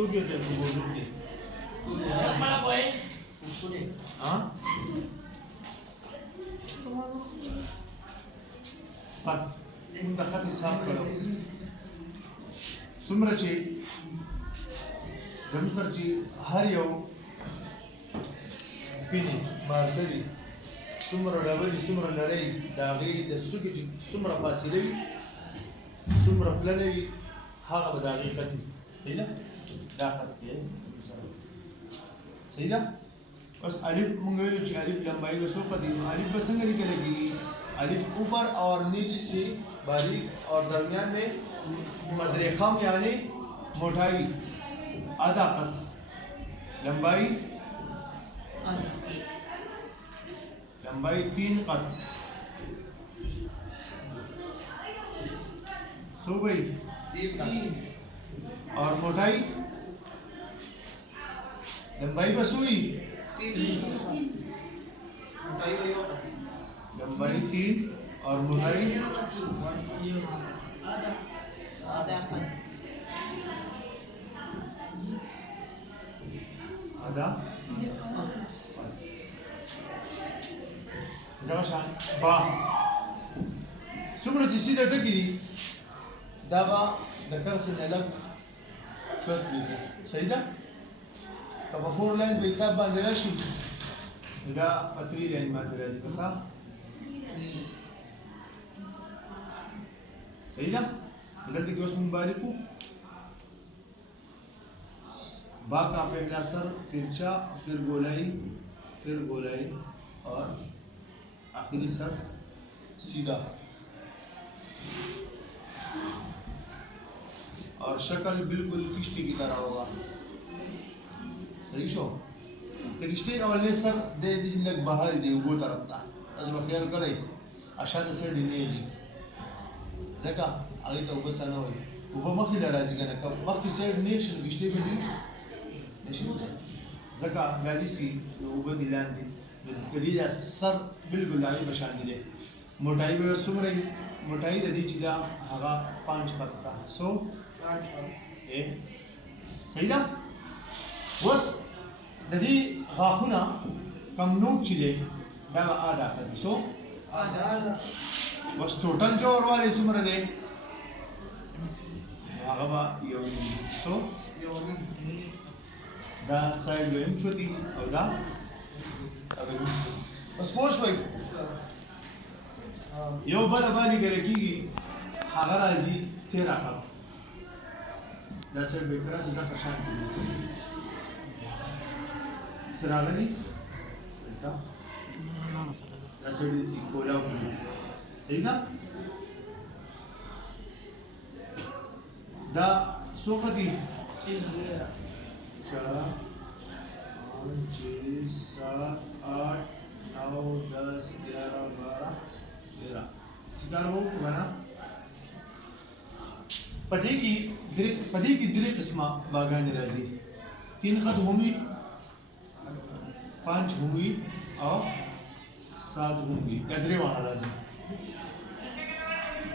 پښتو کې ته په اردو کې مړه وای ها قط موږ د قط حساب کړو څومره چې زموږ سره چې هر یو پینې مارکه دي څومره ډبه دي څومره نرۍ د هغې د سوکې چې څومره فاصله وي څومره پلنه وي هغه به د هغې خط وي صحیح ده دا خط دی صحیح ده بس الف مونږ ویلو چې الف لمبائی به څو قد الف به څنګه لیکل کېږي الف اوپر اور نیچے سے باریک اور درمیان میں مدرخم یعنی موٹائی آدھا قد لمبائی 3 قد सो गई और मोटाई लंबाई बस हुई लंबाई 3 और मोटाई आधा बा څومره چې سیده ټکي دي دا به د کرښې نه لږ چت وي صحیح ده که په 4 لاین په حساب باندې راشي دا په 3 لاین باندې راځي که څه صحیح ده دلته کې اوس موږ باندې کو با का पहला सर तिरछा फिर गोलाई और आखिरी सर सीधा और शक्ल बिल्कुल किश्ती की तरह होगा सही शो तो किश्ती अवले सर दे दिस लग बाहर दे वो तरफ था अजब ख्याल करे अशात से डिने जी जका आगे तो बस ना होई वो मखी राजी kana कब मखी से नेशन किश्ती में जी नेशन जका गाड़ी सी वो बदिलान दे गदी सर बिल्कुल आगे बशान दे मोटाई में सुमरे मोटाई د دې چې دا هغه 5 قد ده سو 5 اے صحیح ده اوس د دې غاښونه کم نوک چې دی دا به آدا قد سو آدا اوس ټوټل چې وروالی څومره دی هغه به یو سو دا سایډ دویم چوتي او دا اوس پوه شوئ یو بل باندې ګره کېږي هغه راځي 13 قد دا سر به راځي دا شان سره راغلي دا سر دې سی کولا صحیح ده دا څو قدي 4 5 6 7 8 9 10 11 12 शिकार हो बना पति की दृढ़ किस्मा बागान राजी 3 खत होंगी 5 होंगी और 7 होंगी गदरे वाला राजी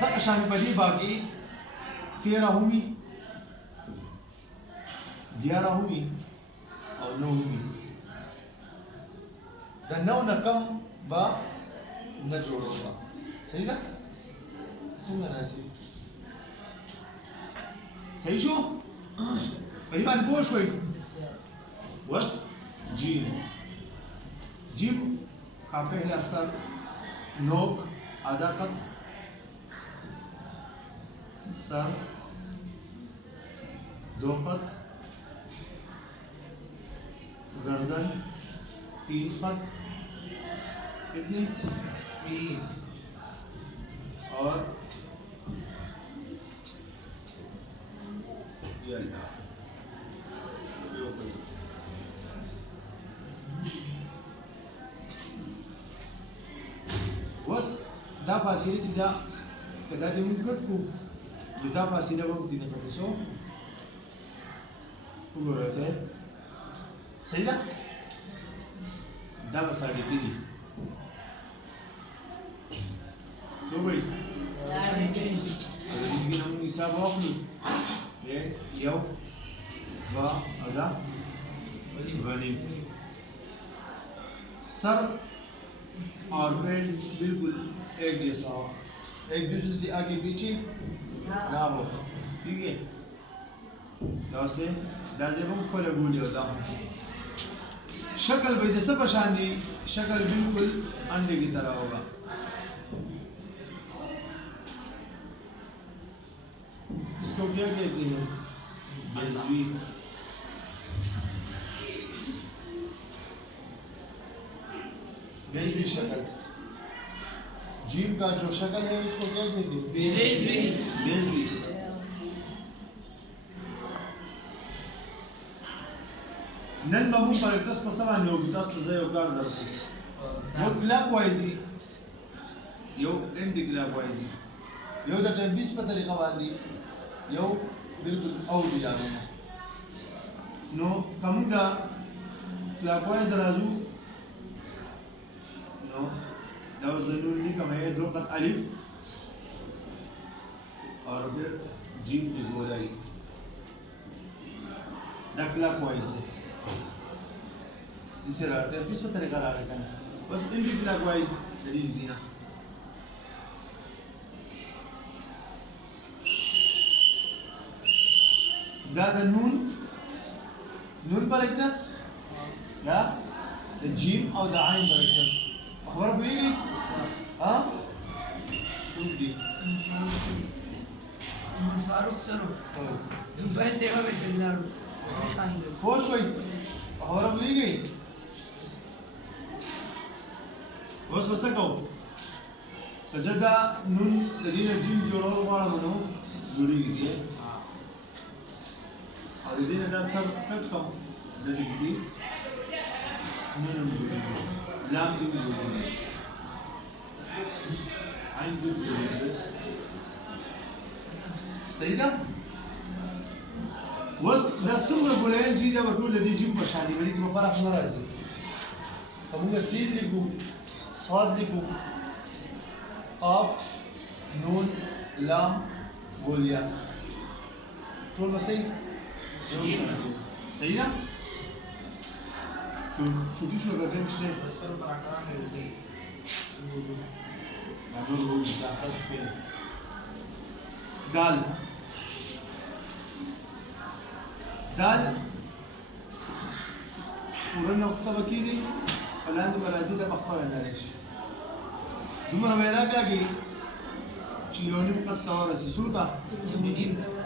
तक शान पति बाकी 13 होंगी 11 होंगी और 9 होंगी द 9 न कम बा न जोड़ोगा सही ना सुनना ऐसे सही शो पहली बात बोल शोई बस जीम का पहला सर नोक आधा कप सर 2 कप गर्दन 3 कप कितनी और ये अल्लाह बस دا فاصله چې دا کدا دې موږ کټ کو دا فاصله وګ دي نه پته سو وګوره ده صحیح ده دا به 3.5 شو وای دا دې کې نو حساب واخلو یو वा अदा वनी सर और पेट बिल्कुल एक जैसा हो, एक दूसरे से आगे पीछे ना हो, ठीक है। जैसे दाज़ेबों को लगूली होता है शक्ल भाई जैसे परेशानी शक्ल बिल्कुल अंडे की तरह होगा। इसको क्या कहते हैं? बेज़वी। बेज़वी शक्ल। जीभ का जो शक्ल है उसको क्या कहते हैं? बेज़वी। बेज़वी। नन बाबू पर टस पसमा नो टस तज़े उकार दरती यो क्लॉकवाइज़ी यो एंटी क्लॉकवाइज़ी यो द टेम्पिस पर तरीका बांधी यो बिल्कुल आउट जाने नो कमुदा क्लॉकवाइज़ राजू नो दाव ज़रूर नहीं कम है दो कत अलिफ और फिर जीम की गोलाई द क्लॉकवाइज़ जिसे रहते हैं किस पर तरीका रहा है करना बस एंटी क्लॉकवाइज़ दरीज बिना दा नून पर एक्टस या द जीम और द आइन पर एक्टस खबर हुई हाँ सुनती फारूक सरो बैठ देखा मैं चिल्लाऊं होश हुई खबर हुई गई बस बस कहो فزدا نون لدينا جيم جوړول غواړم نو جوړیږي دی او لدينا دا سر کټ کوم د دې دی نون جوړیږي لام دی جوړیږي عین دی جوړیږي صحیح ده وس دا څومره ګولایي چې دا ټول د جيم په شان دی ورته په فرق نه راځي کومه سین لیکو صاد لیکو قاف نون لام بولیا طول ما صحیح صحیح ده छोटी शो करते हैं मिस्टर सर पर आकार में हो गई नंबर हो गया आपस पे दाल दाल पूरा नक्ता बकीली फलांद बराजी दा बखर अंदरश دومره وینا کوي چې یو نیم قط تور سوتا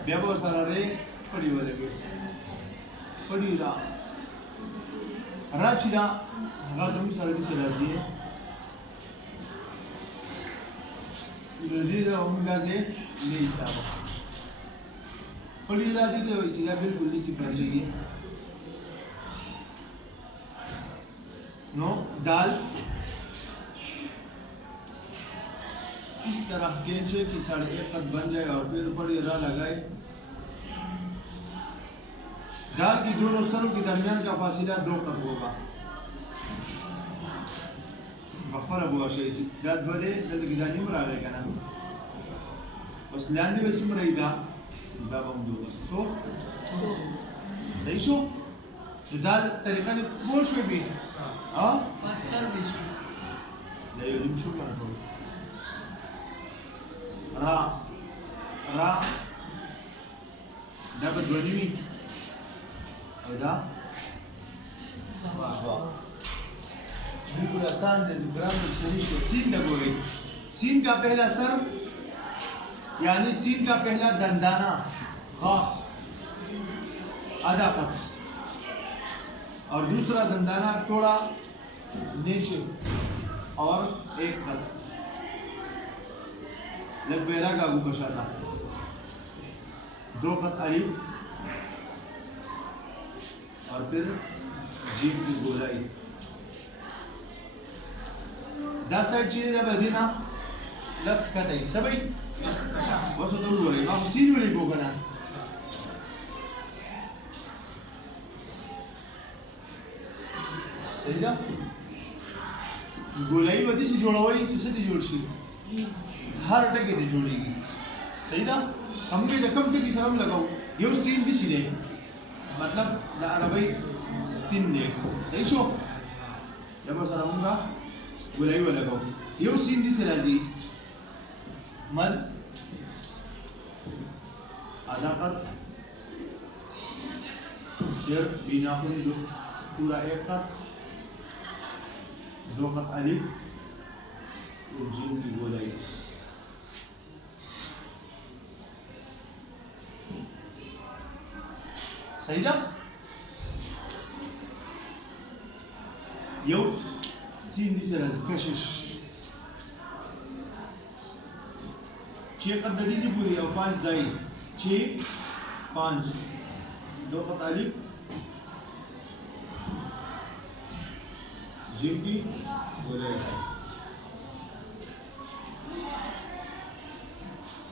بیا به سره ری پړی ولګي پړی را راچی دا هغه زموږ سره دي راځي د دې دا موږ غازه نه حساب پړی راځي ته چې دا بالکل نسی پړلېږي نو دال इस तरह केंचे की 1.5 कद बन जाए और फिर ऊपर ये रा लगाए दाल की दोनों सरों के दरमियान का फासिला 2 कद होगा बफर अबू अशेज दाद बदे दाद की दानी मरा गए क्या ना बस लांदी में सुम रही दा बम दो सो सही शो तो दाल तरीका ने बोल शो भी हाँ फसर भी ले यो निम्शु कर दो را را دا بدونی او دا बिल्कुल आसान है ग्राम डिक्शनरी से सीन लगोगे सीन का पहला सर यानी सीन का पहला दंदाना गाफ आधा कत और दूसरा दंदाना थोड़ा नीचे और 1 कत लग बेरा का आगू बचा था 2 कत अलिफ और फिर जीभ की गोलाई 10 साइड चीज़ जब अधीना लग कत है सभी बस तो लो रही आप सीन वाली को करना सही ना गोलाई बदी से जोड़ा हुआ ही से जोड़ सी हर टके दे जोड़ेगी सही ना हम भी रकम के भी सरम लगाओ ये सीन भी सीधे मतलब द अरबी 3 दे देशो يبقى سرمونغا ولا ولا جو يو سين دي سرازي مد علاقة फिर बिना खुली दो पूरा एक तक 2 खत अलिफ और जीम की गोलाई सही ना यो सीन دي سرز كشش छह कदरी से पूरी और 5 दाई 6 5 2 खत अलिफ जिम की बोले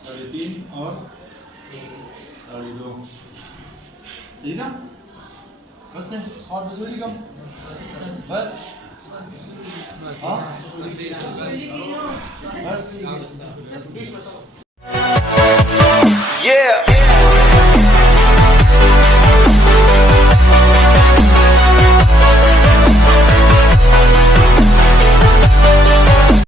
3.5 और 2.5 सही ना बस ने स्वाद बसोली कम बस हाँ बस